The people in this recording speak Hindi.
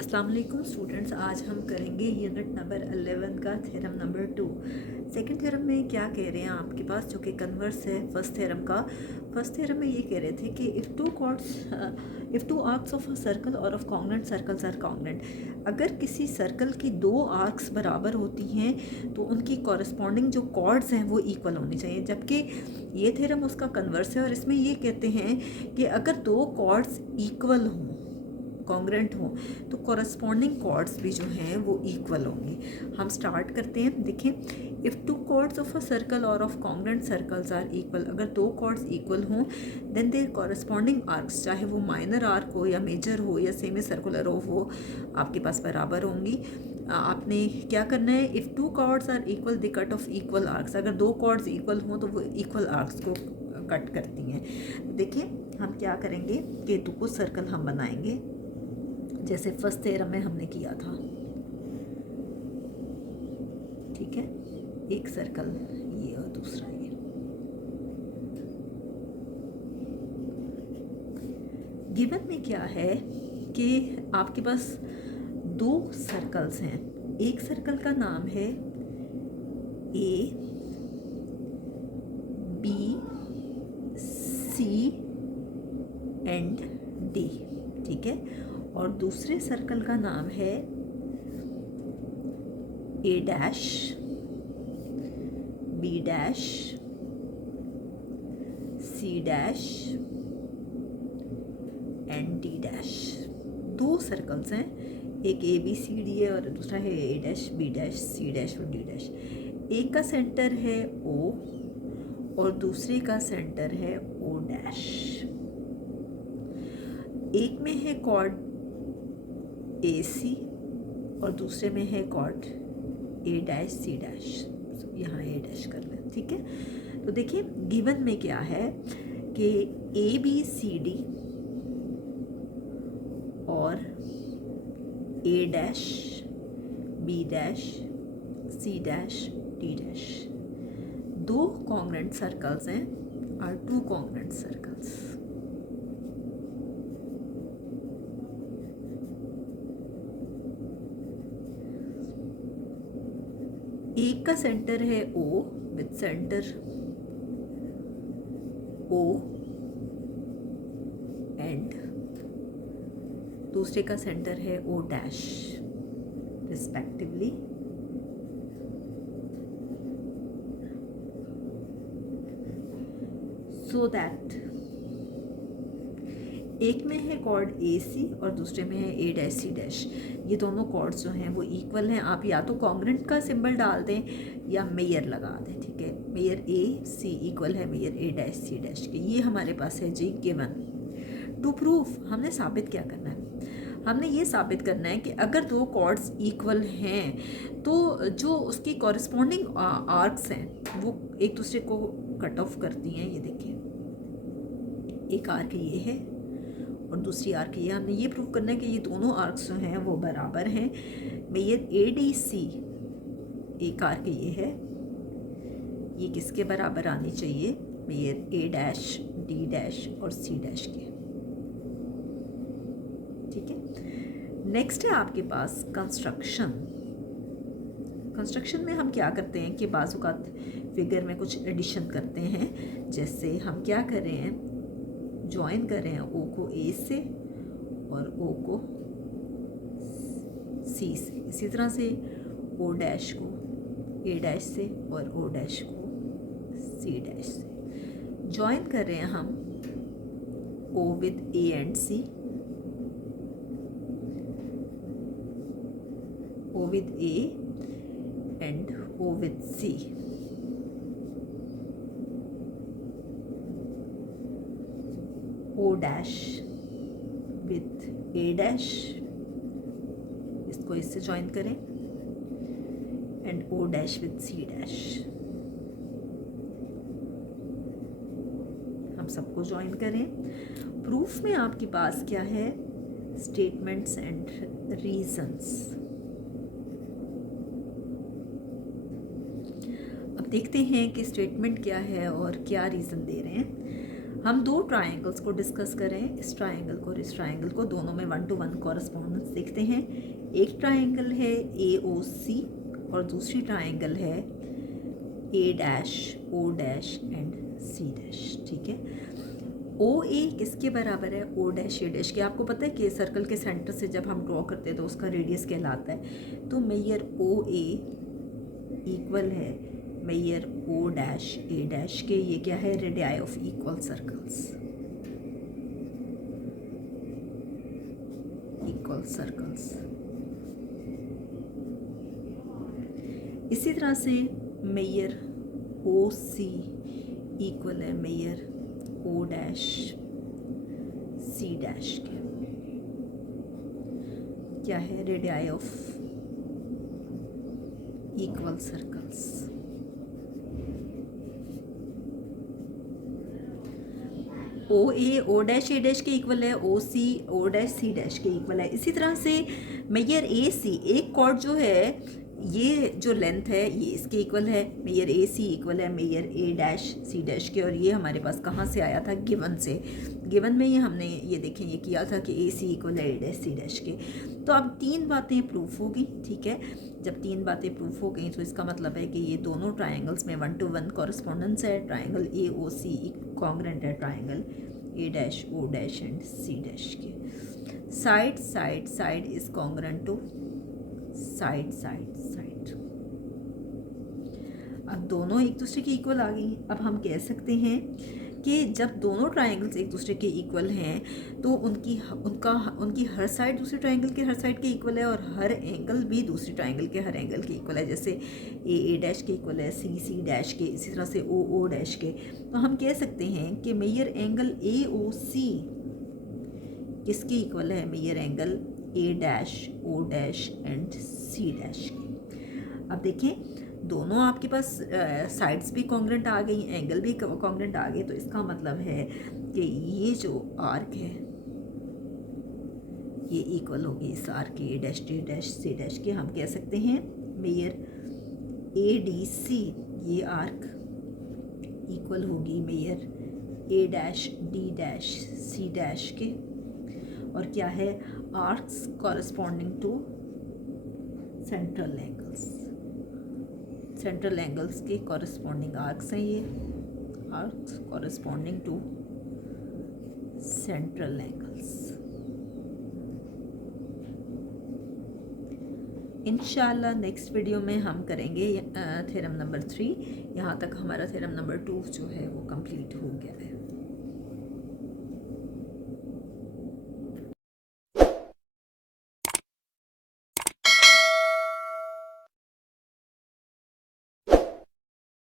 अस्सलाम वालेकुम स्टूडेंट्स, आज हम करेंगे यूनिट नंबर 11 का थ्योरम नंबर 2। सेकंड थ्योरम में क्या कह रहे हैं आपके पास, जो कि कन्वर्स है फर्स्ट थ्योरम का। फर्स्ट थ्योरम में ये कह रहे थे कि if two arcs of a circle और of congruent circles are congruent, अगर किसी सर्कल की दो आर्क्स बराबर होती हैं तो उनकी कॉरस्पॉन्डिंग जो कॉर्ड्स हैं वो इक्वल होनी चाहिए। जबकि ये थ्योरम उसका कन्वर्स है और इसमें ये कहते हैं कि अगर दो कॉर्ड्स इक्वल हों, कॉन्ग्रेंट हो, तो कॉरस्पॉन्डिंग कॉर्ड्स भी जो हैं वो इक्वल होंगे। हम स्टार्ट करते हैं। देखें, if two chords of a circle और of congruent circles are equal, अगर दो कॉर्ड्स इक्वल हों देन देयर कॉरस्पॉन्डिंग आर्क्स, चाहे वो माइनर आर्क हो या मेजर हो या सेमी सर्कुलर हो, वो आपके पास बराबर होंगी। आपने क्या करना है, if two chords are equal they cut off equal arcs, अगर दो कॉर्ड्स इक्वल हों तो वो इक्वल आर्क्स को कट करती हैं। देखिए हम क्या करेंगे कि दो कुछ सर्कल हम बनाएंगे जैसे फर्स्ट थ्योरम में हमने किया था। ठीक है, एक सर्कल ये और दूसरा ये। गिवन में क्या है कि आपके पास दो सर्कल्स हैं। एक सर्कल का नाम है A B C and D, ठीक है, और दूसरे सर्कल का नाम है A dash B dash C dash and D dash. दो सर्कल्स हैं, एक ए बी सी डी है और दूसरा है A dash B dash C dash और डी डैश। एक का सेंटर है ओ और दूसरे का सेंटर है ओ डैश। एक में है कॉर्ड ए सी और दूसरे में है chord A dash C dash. यहाँ ए डैश कर लें, ठीक है। तो देखिए गिवन में क्या है कि ए बी सी डी और A dash B dash C dash D dash दो कॉन्ग्रेंट सर्कल्स हैं, आर टू कॉन्ग्रेंट सर्कल्स। एक का सेंटर है O with centre O and दूसरे का सेंटर है O dash respectively. So that एक में है कॉर्ड ए सी और दूसरे में है ए डैश सी डैश। ये दोनों कॉर्ड्स जो हैं वो इक्वल हैं। आप या तो कॉन्ग्रेंट का सिंबल डाल दें या मेयर लगा दें, ठीक है। मेयर ए सी इक्वल है मेयर ए डैश सी डैश के। ये हमारे पास है जी गिवन। टू प्रूफ हमने साबित क्या करना है, हमने ये साबित करना है कि अगर दो कॉर्ड्स इक्वल हैं तो जो उसकी कॉरस्पॉन्डिंग आर्क्स हैं वो एक दूसरे को कट ऑफ करती हैं। ये देखिए, एक आर्क ये है और दूसरी आर्क ये। हमने ये प्रूव करना है कि ये दोनों आर्क्स जो हैं वो बराबर हैं। मेयर ए डी सी, एक आर्क ये है, ये किसके बराबर आनी चाहिए, मेयर ए डैश डी डैश और सी डैश के, ठीक है। नेक्स्ट है आपके पास कंस्ट्रक्शन। कंस्ट्रक्शन में हम क्या करते हैं कि बाजू का फिगर में कुछ एडिशन करते हैं। जैसे हम क्या कर रहे हैं, ज्वाइन कर रहे हैं ओ को ए से और ओ को सी से, इसी तरह से ओ डैश को ए डैश से और ओ डैश को सी डैश से। ज्वाइन कर रहे हैं हम O with A and C, O with A and O with C. O dash with A dash, इसको इससे ज्वाइन करें, and O dash with C dash. हम सबको ज्वाइन करें। प्रूफ में आपके पास क्या है, स्टेटमेंट्स एंड रीजंस। अब देखते हैं कि स्टेटमेंट क्या है और क्या रीज़न दे रहे हैं। हम दो ट्राइंगल्स को डिस्कस करें, इस ट्राइंगल को और इस ट्राइंगल को, दोनों में 1 to 1 कॉरस्पॉन्डेंस देखते हैं। एक ट्राइंगल है AOC और दूसरी ट्राइंगल है A' O' एंड C', ठीक है। OA किसके बराबर है? O' के। आपको पता है कि सर्कल के सेंटर से जब हम ड्रॉ करते हैं तो उसका रेडियस कहलाता है। तो मेजर OA इक्वल है मेजर O' के। ये क्या है? Radii of equal circles, equal circles. इसी तरह से मेजर OC इक्वल है मेजर O' C' के। क्या है? Radii of equal circles. OA O' के इक्वल है, OC O' C' के इक्वल है। इसी तरह से मेजर AC, एक कॉर्ड जो है, ये जो लेंथ है ये इसके इक्वल है। मेजर AC इक्वल है मेजर A' C' के। और ये हमारे पास कहाँ से आया था? गिवन से। गिवन में ये हमने ये देखें ये किया था कि AC इक्वल है A' C' के। तो अब 3 बातें प्रूफ हो गई, ठीक है। जब 3 बातें प्रूफ हो गई तो इसका मतलब है कि ये दोनों ट्राइंगल्स में 1 to 1 कॉरस्पॉन्डेंस है। ट्राइंगल AOC कॉन्ग्रेंट है triangle A' O' and C' के। Side side side is congruent to side side side. अब दोनों एक दूसरे के इक्वल आ गई। अब हम कह सकते हैं कि जब दोनों ट्राइंगल्स एक दूसरे के इक्वल हैं तो उनकी हर साइड दूसरे ट्राइंगल के हर साइड के इक्वल है और हर एंगल भी दूसरी ट्राइंगल के हर एंगल के इक्वल है। जैसे A' के इक्वल है C' के, इसी तरह से O' के। तो हम कह सकते हैं कि मेजर एंगल AOC किसके इक्वल है? Major angle A' O' and C' के। अब देखें दोनों आपके पास साइड्स भी कॉन्ग्रेंट आ गई, एंगल भी कॉन्ग्रेंट आ गए। तो इसका मतलब है कि ये जो आर्क है ये इक्वल होगी इस आर्क के A' C' के। हम कह सकते हैं मेजर ADC, ये आर्क इक्वल होगी मेजर A' D' C' के। और क्या है? Arcs corresponding to central angles, central angles के कॉरस्पॉन्डिंग आर्क्स हैं ये, arcs corresponding to central angles. इंशाल्लाह नेक्स्ट वीडियो में हम करेंगे थ्योरम नंबर 3। यहाँ तक हमारा थ्योरम नंबर 2 जो है वो कंप्लीट हो गया है।